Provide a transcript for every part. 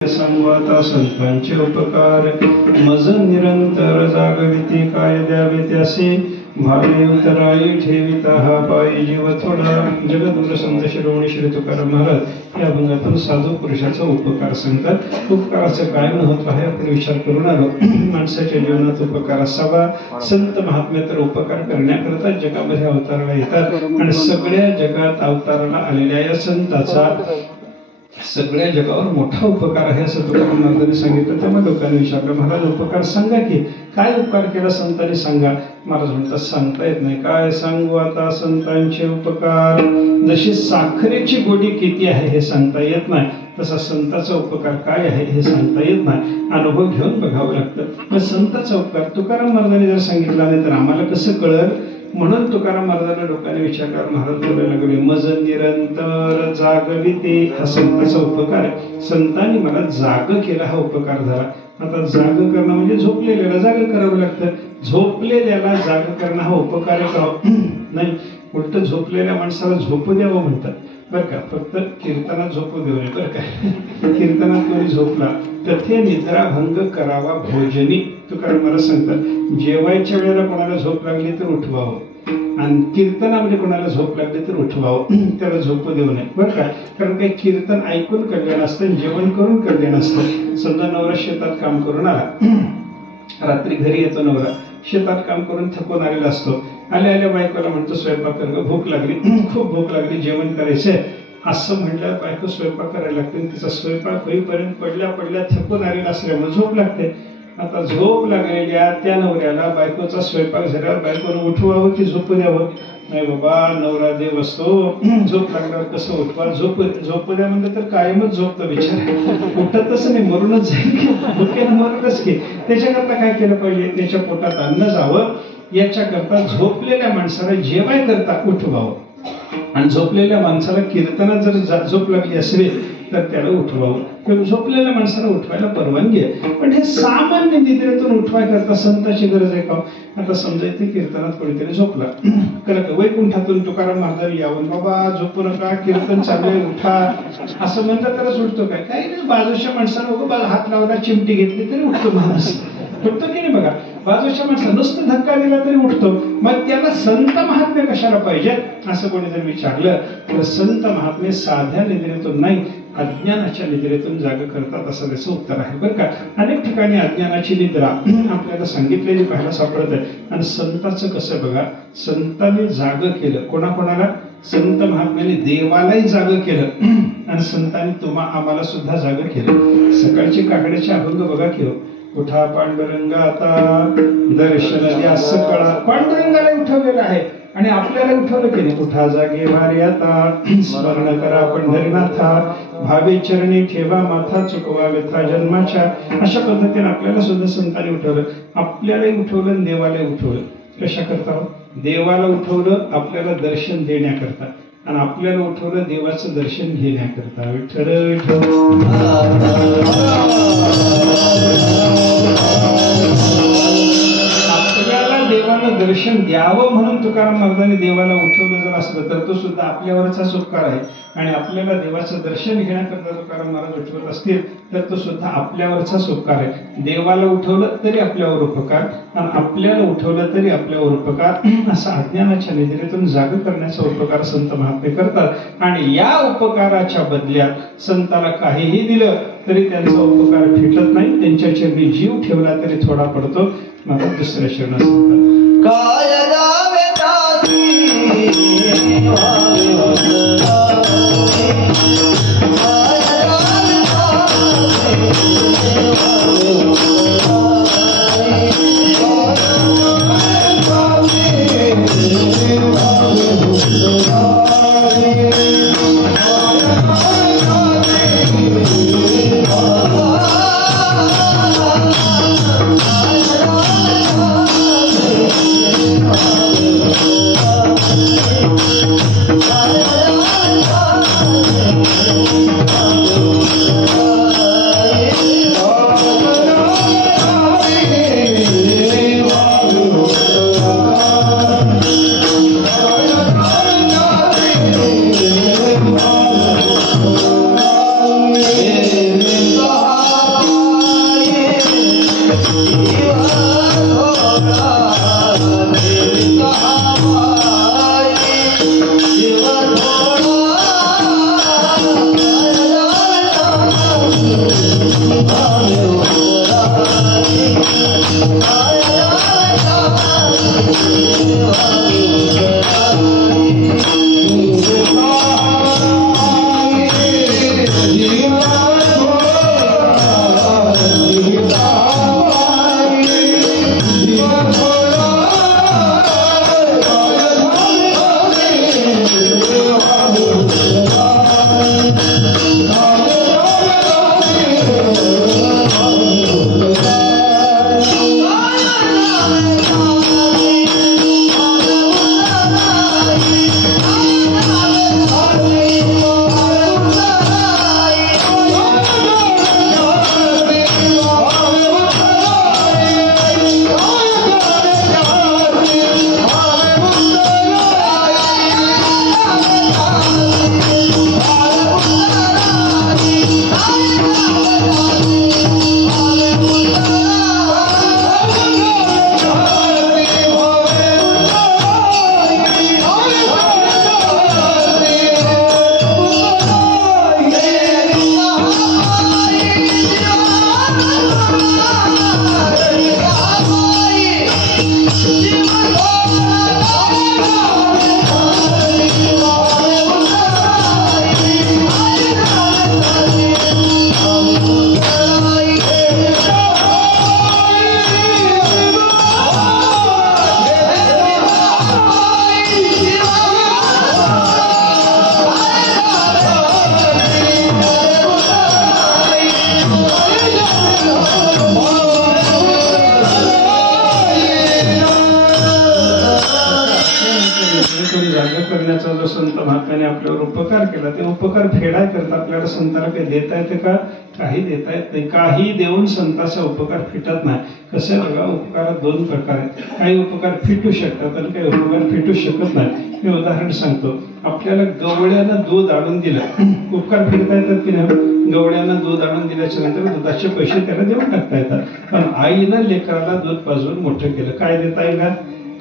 संवाता संतांचे उपकार मज निरंतर जागविती काय द्यावे त्यासे भावे उतराई ठेविता हा पायी जीव थोडा जगद्गुरु संत शिरोमणी श्री तुकाराम महाराज या अभंगातून साधू पुरुषाचा उपकार सांगतात। उपकाराचं काय महत्व आहे आपण विचार करून आलो। माणसाच्या जीवनात उपकार असावा। संत महात्मे तर उपकार करण्याकरता जगामध्ये अवताराला येतात आणि सगळ्या जगात अवताराला आलेल्या या संताचा सगळ्या जगावर मोठा उपकार आहे असं तुकाराम महाराजांनी सांगितलं। त्यामुळे लोकांनी विचारलं महाराज उपकार सांगा की काय उपकार केला संतांनी सांगा। महाराज म्हणतात सांगता येत नाही। काय सांगू आता संतांचे उपकार। जशी साखरेची गोडी किती आहे हे सांगता येत नाही तसा संताचा उपकार काय आहे हे सांगता येत नाही। अनुभव घेऊन बघावं लागतं। मग संताचा उपकार तुकाराम महाराजांनी जर सांगितला नाही तर आम्हाला कसं कळलं। म्हणून तुकाराम महाराजांना लोकांनी विचारल्यावर महाराज बोलायला लागले मज निरंतर जागविते हा संताचा उपकार आहे। संतांनी मला जाग केला हा उपकार झाला। आता जाग करणं म्हणजे झोपलेल्याला जाग करावं लागतं। झोपलेल्याला जाग करणं हा उपकार आहे का नाही। उलट झोपलेल्या माणसाला झोपू द्यावं म्हणतात बरं का। फक्त कीर्तनात झोपू देऊ नये बरं का। कीर्तनात कोणी झोपला तर ते निद्राभंग करावा भोजनी तुकाराम महाराज सांगतात। जेवायच्या वेळेला कोणाला झोप लागली तर उठवावं आणि कीर्तनामध्ये कोणाला झोप लागली तर उठवावं। त्याला झोपू देऊ नये बरं का। कारण काही कीर्तन ऐकून कल्याण असतं जेवण करून कल्याण असतं। समजा नवरा शेतात काम करून आला रात्री घरी येतो नवरा शेतात काम करून थकून आलेला असतो। आल्या आल्या बायकोला म्हणतो स्वयंपाक कर ग भूक लागली खूप भूक लागली जेवण करायचंय असं म्हटल्यावर बायको स्वयंपाक करायला लागते। तिचा स्वयंपाक होईपर्यंत पडल्या पडल्या थकून आलेला असल्यामुळे झोप लागते। आता झोप लागलेल्या त्या नवऱ्याला बायकोचा स्वयंपाक झाल्यावर बायकोनं उठवावं की झोपू द्यावं। नाही बाबा नवरा देव असतो झोप लागल्यावर कसं उठवा। झोपू द्या म्हणजे तर कायमच झोपतो बिचारा उठतच नाही मरूनच जाईल भुकेनं मरूनच की। त्याच्याकरता काय केलं पाहिजे त्याच्या पोटात अन्न जावं याच्याकरता झोपलेल्या माणसाला जेवाय करता उठवावं आणि झोपलेल्या माणसाला कीर्तनात जर झोप लागली असेल तर त्याला उठवावं किंवा झोपलेल्या माणसाला उठवायला परवानगी आहे। पण हे सामान्य निद्रेतून उठवाय करता संताची गरज आहे का। आता समजायचं कीर्तनात कोणीतरी झोपला कळलं वैकुंठातून तुकाराम महाराज यावं बाबा झोपू नका कीर्तन चालू आहे उठा असं म्हणलं तरच उठतो काय। काही नाही बाजूच्या माणसाला हात लावला चिमटी घेतली तरी उठतो माणूस उठतो की नाही बघा। बाजूच्या माणसाला नुसतं धक्का दिला तरी उठतो। मग त्याला संत महात्म्य कशाला पाहिजे असं कोणी जर विचारलं तर संत महात्म्य साध्या निद्रेतून नाही अज्ञानाच्या निद्रेतून जाग करतात असं त्याचं उत्तर आहे बरं का। अनेक ठिकाणी अज्ञानाची निद्रा आपल्याला सांगितलेली पाहायला सापडत आहे। आणि संताचं कसं बघा संतांनी जाग केलं कोणाकोणाला संत महात्म्याने देवालाही जाग केलं आणि संतांनी आम्हाला सुद्धा जाग केलं। सकाळची काकड्याचे अभंग बघा की उठा पांडुरंगा आता दर्शन द्या सकळा। पांडुरंगाला उठवलेलं आहे आणि आपल्याला उठवलं की नाही उठा जागे वारे आता स्मरण करा पंढरीनाथा भावे चरणी ठेवा माथा चुकवा व्यथा जन्माच्या। अशा पद्धतीने आपल्याला सुद्धा संतांनी उठवलं। आपल्यालाही उठवलं देवालाही उठवलं कशा करता देवाला उठवलं आपल्याला दर्शन देण्याकरता आणि आपल्याला उठवलं देवाचं दर्शन घेण्याकरता। विठ्ठल आपल्याला देवाला दर्शन द्यावं म्हणून तुकाराम महाराजांनी देवाला उठवलं जर असलं तर तो सुद्धा आपल्यावरचाच उपकार आहे। आणि आपल्याला देवाचं दर्शन घेण्याकरता तुकाराम महाराज उठवत असतील तर तो सुद्धा आपल्यावरचाच उपकार आहे। देवाला उठवलं तरी आपल्यावर उपकार आणि आपल्याला उठवलं तरी आपल्यावर उपकार असा अज्ञानाच्या निद्रेतून जाग करण्याचा उपकार संत महात्मे करतात। आणि या उपकाराच्या बदल्यात संताला काहीही दिलं तरी त्यांचा उपकार फिटत नाही। त्यांच्या चरणी जीव ठेवला तरी थोडा पडतो। मला दुसऱ्या शरणात सांगतात काय Oh संत महात्म्याने आपल्यावर उपकार केला, ते उपकार फेडाय करता आपल्याला संताला काही देता येते का? काही देता येत नाही. काही देऊन संताचा उपकार फिटत नाही. कसं आहे बघा, उपकारात दोन प्रकार आहेत. काही उपकार फिटू शकतात आणि काही उपकार फिटू शकत नाही. मी उदाहरण सांगतो. आपल्याला गवळ्यानं दूध आणून दिलं, उपकार फिरता येतात की नाही? गवळ्यानं दूध आणून दिल्याच्या नंतर दुधाचे पैसे त्याला देऊन टाकता येतात. पण आईनं लेकराला दूध पाजून मोठं केलं, काय देता येईल?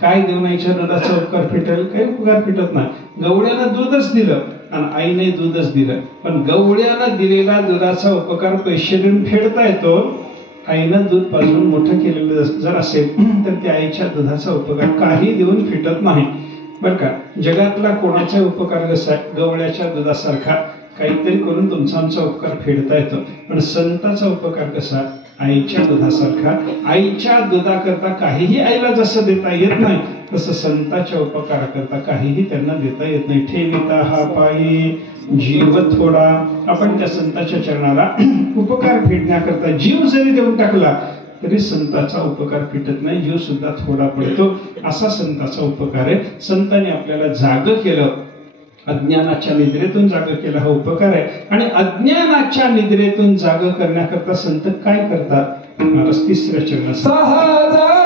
काय देऊन आईच्या दुधाचा उपकार फिटेल? काही उपकार फिटत नाही. गवळ्यानं दूधच दिलं आणि आईने दूधच दिलं, पण गवळ्यानं दिलेला दुधाचा उपकार पैसे देऊन फेडता येतो. आईनं दूध पाजून मोठं केलेलं जर असेल तर त्या आईच्या दुधाचा उपकार काही देऊन फिटत नाही. बरं का, जगातला कोणाचा उपकार कसा आहे? गवळ्याच्या दुधासारखा काहीतरी करून तुमचा आमचा उपकार फेडता येतो. पण संताचा उपकार कसा? आईच्या दुधासारखा. आईच्या दुधाकरता काहीही आईला जसं देता येत नाही तसं संताच्या उपकाराकरता काहीही त्यांना देता येत नाही. ठेविता हा पायी जीव थोडा. आपण त्या संताच्या चरणाला उपकार फेडण्याकरता जीव जरी देऊन टाकला तरी संताचा उपकार फिटत नाही, जीव सुद्धा थोडा पडतो. असा संताचा उपकार आहे. संतांनी आपल्याला जाग केलं, अज्ञानाच्या निद्रेतून जाग केला, हा उपकार आहे. आणि अज्ञानाच्या निद्रेतून जाग करण्याकरता संत काय करतात? महाराज तिसऱ्या चरणात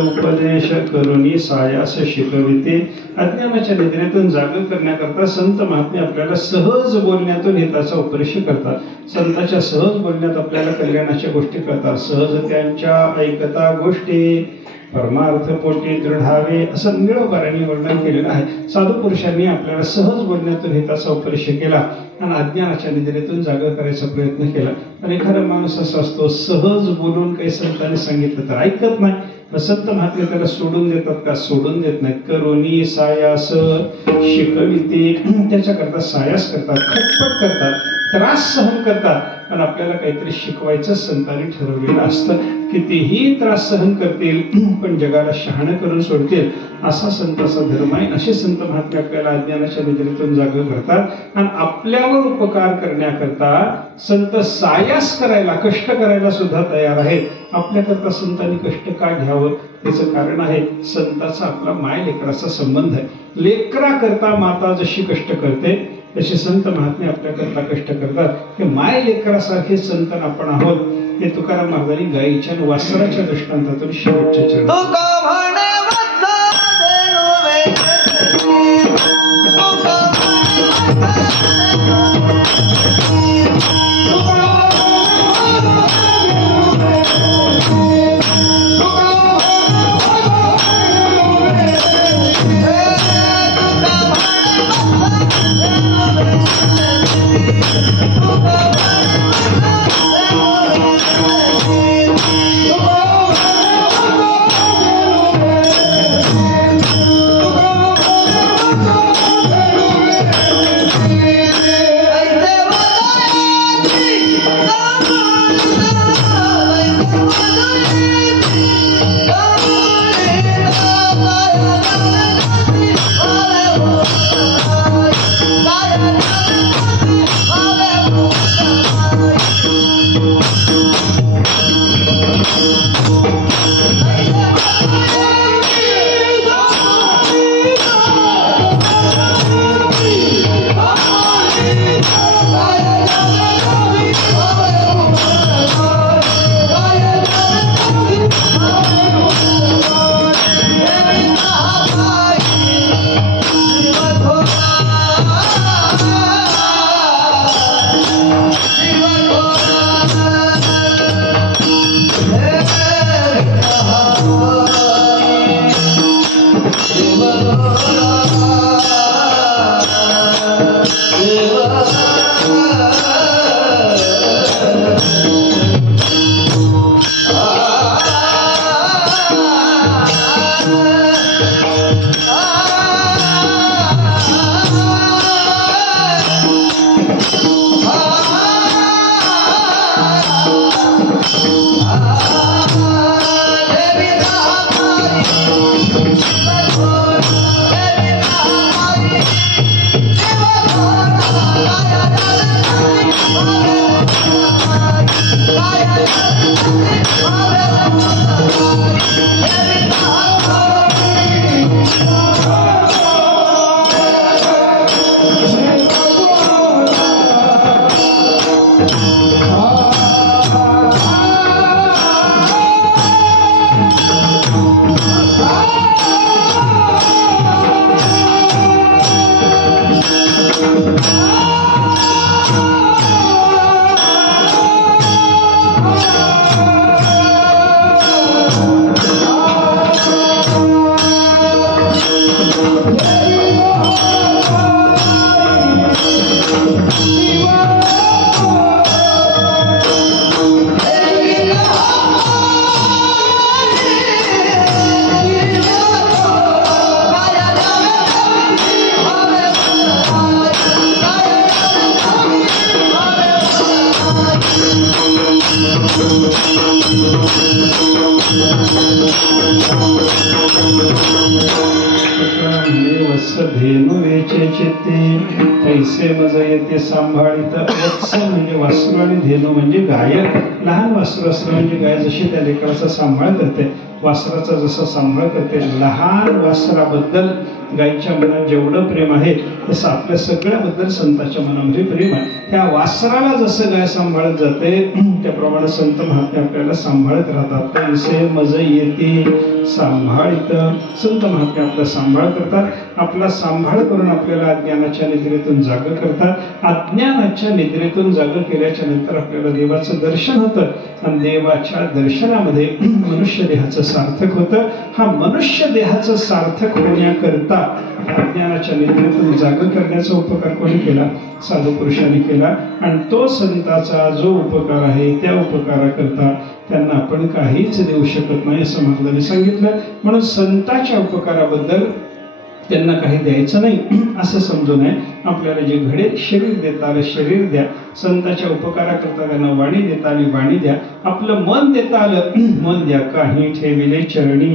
उपदेश करुणी सायास शिकविते. अज्ञानाच्या निद्रेतून जाग करण्याकरता संत महात्मे आपल्याला सहज बोलण्यातून हिताचा उपदेश करतात. संतांच्या सहज बोलण्यात आपल्याला कल्याणाच्या गोष्टी कळतात. सहज त्यांच्या ऐकता गोष्टी परमार्थ पोटी दृढावे असं निळोबारांनी वर्णन केलेलं आहे. साधू पुरुषांनी आपल्याला सहज बोलण्यातून हिताचा उपदेश केला आणि अज्ञानाच्या निद्रेतून जागा करायचा प्रयत्न केला. पण एखादा माणूस असा असतो, सहज बोलून काही संतांनी सांगितलं तर ऐकत नाही. संत महात्मे त्याला सोडून देतात का? सोडून देत नाहीत. करुणी सायास शिकविते, त्याच्याकरता सायास करतात, खटपट करतात, त्रास सहन करतात. पण आपल्याला काहीतरी शिकवायचं संतांनी ठरवलेलं असतं. कितीही त्रास सहन करतील पण जगाला शहाणं करून सोडतील असा संताचा धर्म आहे. असे संत महात्मे आपल्याला अज्ञानाच्या निद्रेतून जाग करतात आणि आपल्यावर उपकार करण्याकरता संत सायास करायला, कष्ट करायला सुद्धा तयार आहेत. आपल्याकरता संतांनी कष्ट का घ्यावं? त्याचं कारण आहे संताचा आपला माय लेकराचा संबंध आहे. लेकरा करता माता जशी कष्ट करते तसे संत महात्मे आपल्याकरता कष्ट करतात. हे माय लेकरासारखे संत आपण आहोत. हे तुकाराम महाराजांनी गायीच्या वासराच्या दृष्टांतातून शेवटच्या चरणात धेनु वेचे चित्ते तैसे मज येते सांभाळित वत्स म्हणजे वासरू आणि धेनु म्हणजे गाय लहान वासरू असलं म्हणजे गाय जशी त्या लेकराचा सांभाळ करते वासराचा जसा सांभाळ करते लहान वासराबद्दल गायीच्या मनात जेवढं प्रेम आहे तसं आपल्या सगळ्याबद्दल संतांच्या मनामध्ये प्रेम आहे त्या वासराला जसं गाय सांभाळत जाते त्याप्रमाणे संत महात्मे आपल्याला सांभाळत राहतात तैसे मज येते सांभाळित संत महात्मे आपला सांभाळ करतात आपला सांभाळ करून आपल्याला अज्ञानाच्या निद्रेतून जाग करतात अज्ञानाच्या निद्रेतून जाग केल्याच्या नंतर आपल्याला देवाचं दर्शन होतं आणि देवाच्या दर्शनामध्ये मनुष्य देहाचं सार्थक होतं हा मनुष्य देहाचं सार्थक होण्याकरता अज्ञानाच्या निद्रेतून जाग करण्याचा उपकार कोणी केला साधू पुरुषांनी केला आणि तो संताचा जो उपकार आहे त्या उपकाराकरता त्यांना आपण काहीच देऊ शकत नाही असं महाराजांनी सांगितलं म्हणून संतांच्या उपकाराबद्दल त्यांना काही द्यायचं नाही असं समजू नये आपल्याला जे घडे शरीर देता आलं शरीर द्या संतांच्या उपकाराकरता त्यांना वाणी देता आली वाणी द्या आपलं मन देता आलं मन द्या काही ठेविले चरणी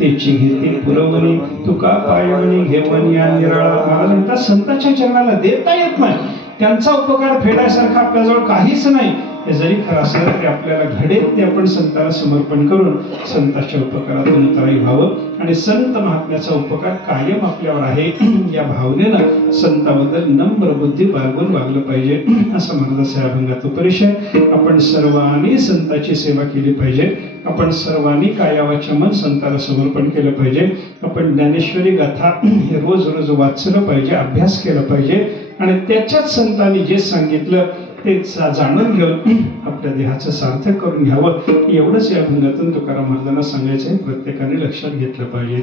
तेची घेते पुरवणी तुका पायवणी घेवणी या निराळा महाराज म्हणतात संतांच्या चरणाला देता येत नाही त्यांचा उपकार फेडायसारखा आपल्याजवळ काहीच नाही हे जरी खरं असलं तरी आपल्याला घडेल ते आपण संतांना समर्पण करून संतांच्या उपकारातून उतराई व्हावं आणि संत महात्म्याचा उपकार कायम आपल्यावर आहे या भावनेनं संतांबद्दल नम्र बुद्धी बाळगून वागलं पाहिजे असं महाराजांचा या अभंगात परिचय आपण सर्वांनी संतांची सेवा केली पाहिजे आपण सर्वांनी कायावाच्या मन संतांना समर्पण केलं पाहिजे आपण ज्ञानेश्वरी गाथा हे रोज रोज वाचलं पाहिजे अभ्यास केला पाहिजे आणि त्याच्यात संतांनी जे सांगितलं ते जाणून घेऊन आपल्या देहाचं सार्थक करून घ्यावं एवढंच या अभंगातून तुकाराम महाराजांना सांगायचं आहे प्रत्येकाने लक्षात घेतलं पाहिजे.